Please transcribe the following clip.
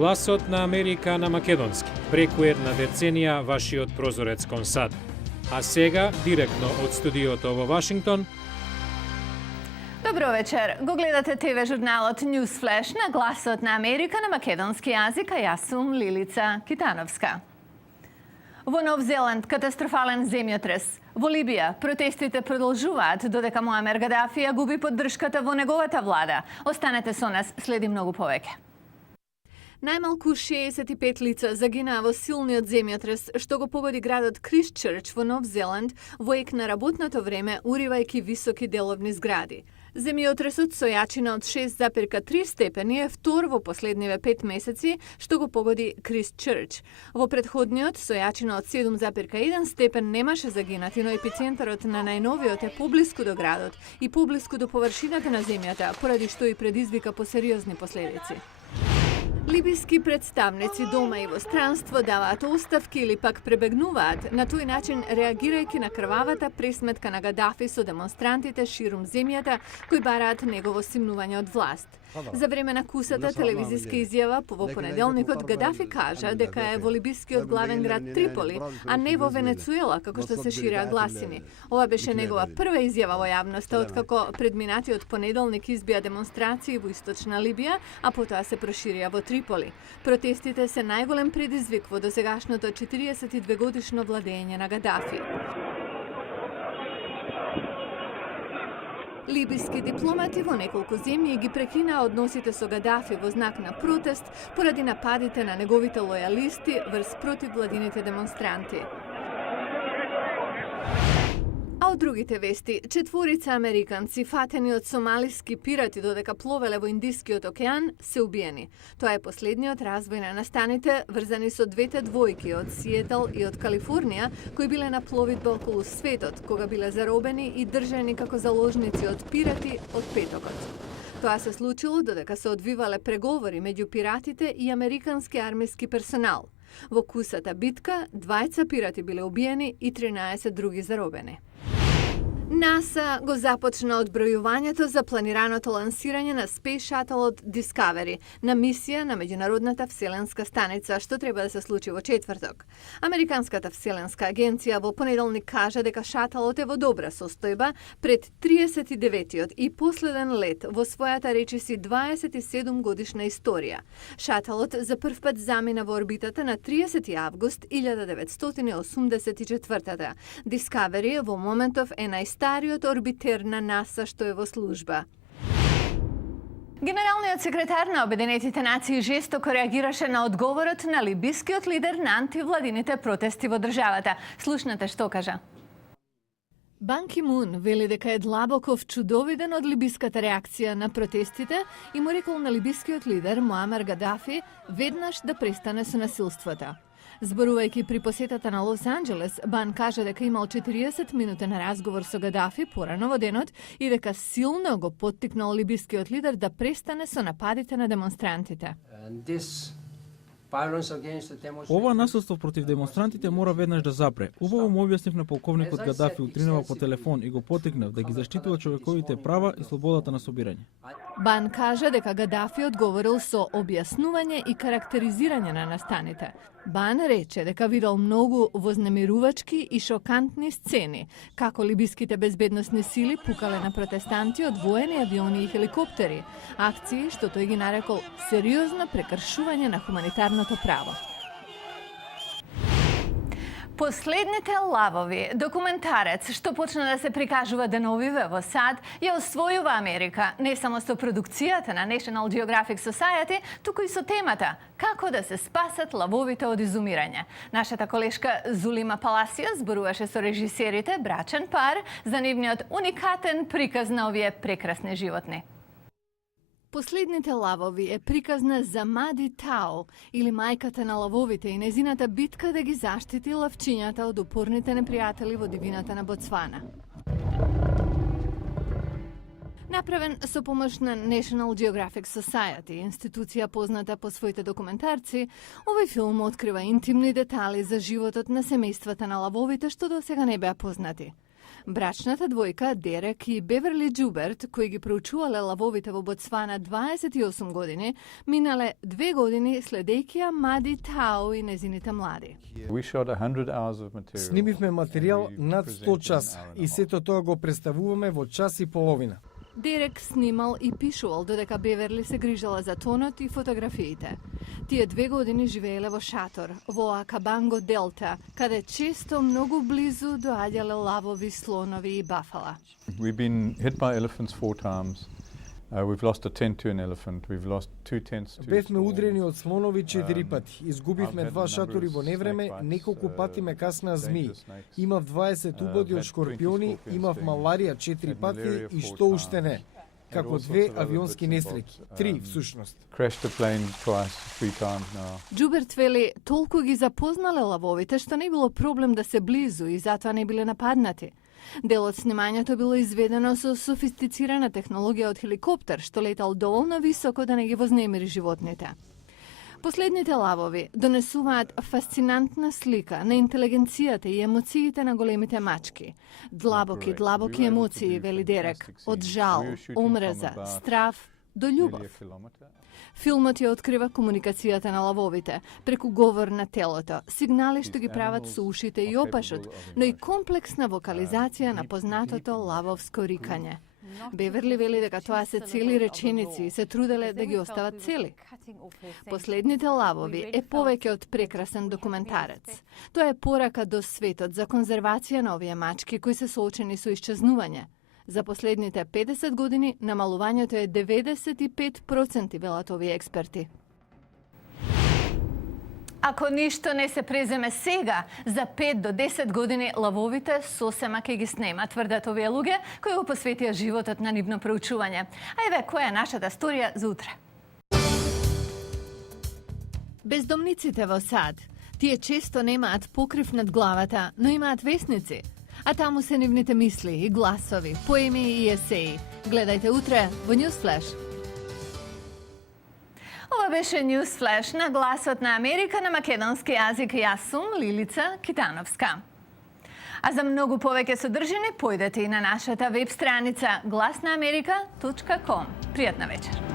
Гласот на Америка на македонски. Преку една деценија вашиот прозорец кон САД. А сега, директно од студиото во Вашингтон. Добро вечер. Го гледате ТВ журналот Newsflash на Гласот на Америка на македонски јазик, а јас сум Лилица Китановска. Во Нов Зеланд катастрофален земјотрес. Во Либија протестите продолжуваат додека Муамер Гадафи ја губи поддршката во неговата влада. Останете со нас, следи многу повеќе. Најмалку 65 лица загинаа во силниот земјотрес што го погоди градот Кристчрч во Нов Зеланд во ек на работното време, уривајќи високи деловни згради. Земјотресот со јачина од 6,3 степени е втор во последниве 5 месеци што го погоди Кристчрч. Во претходниот со јачина од 7,1 степен немаше загинати, но епицентарот на најновиот е поблиску до градот и поблиску до површината на земјата, поради што и предизвика по сериозни последици. Либиски представници дома и во странство даваат оставки или пак пребегнуваат, на тој начин реагирајќи на крвавата пресметка на Гадафи со демонстрантите ширум земјата кои бараат негово симнување од власт. За време на кусата телевизиска изјава во понеделникот Гадафи кажа дека е во либискиот главен град Триполи, а не во Венецуела, како што се ширеа гласини. Ова беше негова прва изјава во јавноста откако предминатиот понеделник избија демонстрации во источна Либија, а потоа се проширија во Триполи. Протестите се најголем предизвик во досегашното 42-годишно владење на Гадафи. Либиски дипломати во неколку земји ги прекинаа односите со Гадафи во знак на протест поради нападите на неговите лојалисти врз против владините демонстранти. А од другите вести, четворица американци фатени од сомалиски пирати додека пловеле во Индискиот океан се убиени. Тоа е последниот развој на настаните врзани со двете двојки од Сиетл и од Калифорнија кои биле на пловидба околу светот кога биле заробени и држани како заложници од пирати од петокот. Тоа се случило додека се одвивале преговори меѓу пиратите и американски армиски персонал. Во кусата битка, 2 пирати биле убиени и 13 други заробени. НАСА го започна одбројувањето за планираното лансирање на Space Shuttle Discovery на мисија на Меѓународната вселенска станица, што треба да се случи во четврток. Американската вселенска агенција во понеделник кажа дека шаталот е во добра состојба пред 39-тиот и последен лет во својата речиси 27 годишна историја. Шаталот за прв пат замина во орбитата на 30 август 1984. Discovery во моментов е стариот орбитер на НАСА што е во служба. Генералниот секретар на Обединетите нации жестоко реагираше на одговорот на либискиот лидер на антивладините протести во државата. Слушнете што кажа. Бан Ки Мун вели дека е длабоко вчудовиден од либиската реакција на протестите и му рекол на либискиот лидер Муамер Гадафи веднаш да престане со насилството. Зборувајќи при посетата на Лос Анџелес, Бан кажа дека имал 40-минутен разговор со Гадафи порано во денот и дека силно го поттикнал либискиот лидер да престане со нападите на демонстрантите. Ова насилство против демонстрантите мора веднаш да запре. Убаво му објаснив на полковникот Гадафи утринава по телефон и го поттикнав да ги заштитува човековите права и слободата на собирање. Бан кажа дека Гадафи одговорил со објаснување и карактеризирање на настаните. Бан рече дека видел многу вознемирувачки и шокантни сцени, како либиските безбедносни сили пукале на протестанти од воени авиони и хеликоптери, акции што тој ги нарекол сериозно прекршување на хуманитарното право. Последните лавови, документарец што почна да се прикажува деновиве во САД, ја освојува Америка, не само со продукцијата на National Geographic Society, туку и со темата како да се спасат лавовите од изумирање. Нашата колешка Зулима Паласио зборуваше со режисерите брачен пар за нивниот уникатен приказ на овие прекрасни животни. Последните лавови е приказна за Мади Тао, или мајката на лавовите и незината битка да ги заштити лавчињата од упорните непријатели во дивината на Ботсвана. Направен со помош на National Geographic Society, институција позната по своите документарци, овој филм открива интимни детали за животот на семејствата на лавовите што досега не беа познати. Брачната двојка Дерек и Беверли Джуберт, кои ги проучувале лавовите во Ботсвана 28 години, минале 2 години следејќи ја Мади Тау и незините млади. Снимивме материјал над 100 часа и сето тоа го представуваме во час и половина. Дерек снимал и пишувал додека Беверли се грижала за тонот и фотографиите. Тие 2 години живееле во шатор, во Акабанго Делта, каде често многу близу доаѓале лавови, слонови и бафала. We've been hit by elephants 4 times. We've lost a tent to an elephant. We've lost 2 tents to a Бевме storm. удрени од слонови 4 пати. Изгубивме 2 шатори во невреме, неколку пати ме касна змии. Имав 20 убоди од шкорпиони, имав маларија 4 пати и што уште не. Како 2 авионски несреќи, 3 всушност. Crashed a plane twice, 3 times now. Джуберт вели, толку ги запознале лавовите што не било проблем да се близу и затоа не биле нападнати. Дел од снимањето било изведено со софистицирана технологија од хеликоптер, што летал доволно високо да не ги вознемири животните. Последните лавови донесуваат фасцинантна слика на интелигенцијата и емоциите на големите мачки. Длабоки емоции, вели Дерек, од жал, омраза, страв до љубов. Филмот ја открива комуникацијата на лавовите, преку говор на телото, сигнали што ги прават со ушите и опашот, но и комплексна вокализација на познатото лавовско рикање. Беверли вели дека тоа се цели реченици и се труделе да ги остават цели. Последните лавови е повеќе од прекрасен документарец. Тоа е порака до светот за конзервација на овие мачки кои се соочени со исчезнување. За последните 50 години намалувањето е 95%, велат овие експерти. Ако ништо не се преземе сега, за 5 до 10 години лавовите сосема ќе ги снема, тврдат овие луѓе кои го посветија животот на нивно проучување. А еве која е нашата сторија за утре. Бездомниците во САД. Тие често немаат покрив над главата, но имаат весници. А таму се нивните мисли и гласови, поеми и есеи. Гледајте утре во Newsflash. Ова беше Newsflash на гласот на Америка на македонски јазик. Јас сум Лилица Китановска. А за многу повеќе содржини појдете и на нашата веб страница glasnaamerika.com. Пријатна вечер.